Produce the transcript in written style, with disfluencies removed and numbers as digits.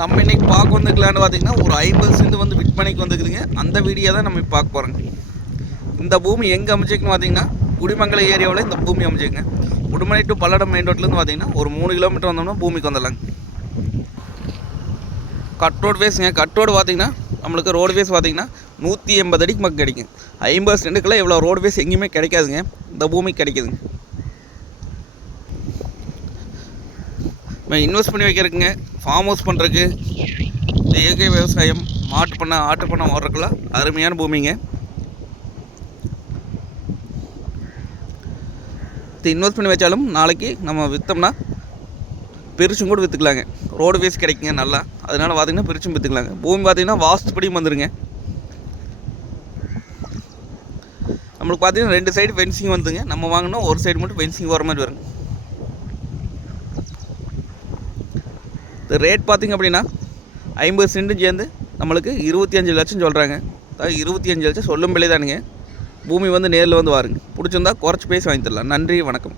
நம்ம இன்றைக்கி பார்க்க வந்துக்கலான்னு பார்த்தீங்கன்னா ஒரு 50 சென்ட் வந்து விற்பனைக்கு வந்துக்குதுங்க. அந்த வீடியோ தான் நம்ம பார்க்க போகிறோங்க. இந்த பூமி எங்கே அமைச்சிருக்குன்னு பார்த்தீங்கன்னா குடிமங்கலம் ஏரியாவில் இந்த பூமி அமைச்சிருக்குங்க. உடுமலை டு பல்லடம் மெயின் ரோட்லேருந்து பார்த்தீங்கன்னா ஒரு 3 கிலோமீட்டர் வந்தோம்னா பூமிக்கு வந்துடலாங்க. கட் ரோடு வேஸுங்க. கட் ரோடு பார்த்தீங்கன்னா நம்மளுக்கு ரோடு வேஸ் பார்த்தீங்கன்னா 180 அடிக்கு மக்கள் கிடைக்கும். 50 சென்ட்டுக்கெல்லாம் இவ்வளோ ரோடு வேஸ் எங்கேயுமே கிடைக்காதுங்க. இந்த பூமிக்கு கிடைக்குதுங்க. இன்வெஸ்ட் பண்ணி வைக்கிறதுக்குங்க, ஃபார்ம் ஹவுஸ் பண்ணுறதுக்கு, இந்த இயற்கை விவசாயம், மாட்டு பண்ணை, ஆட்டு பண்ணை ஓடுறதுக்குலாம் அருமையான பூமிங்க. இது இன்வெஸ்ட் பண்ணி வச்சாலும் நாளைக்கு நம்ம விற்றோம்னா பிரிச்சும் கூட விற்றுக்கலாங்க. ரோடு வேஸ் கிடைக்குங்க நல்லா. அதனால் பார்த்திங்கன்னா பிரிச்சும் விற்றுக்கலாங்க. பூமி பார்த்திங்கன்னா வாஸ்துப்படியும் வந்துடுங்க. நம்மளுக்கு பார்த்திங்கன்னா 2 சைடு ஃபென்சிங் வந்துங்க. நம்ம வாங்கினா ஒரு சைடு மட்டும் ஃபென்சிங் வர மாதிரி வருங்க. இந்த ரேட் பார்த்திங்க அப்படின்னா 50 சென்ட்டும் சேர்ந்து நம்மளுக்கு 25 லட்சம் சொல்கிறாங்க. 25 லட்சம் சொல்லும் விலை தானுங்க. பூமி வந்து நேரில் வந்து வாருங்க. பிடிச்சிருந்தா குறைச்சி பேசி வாங்கி தரலாம். நன்றி, வணக்கம்.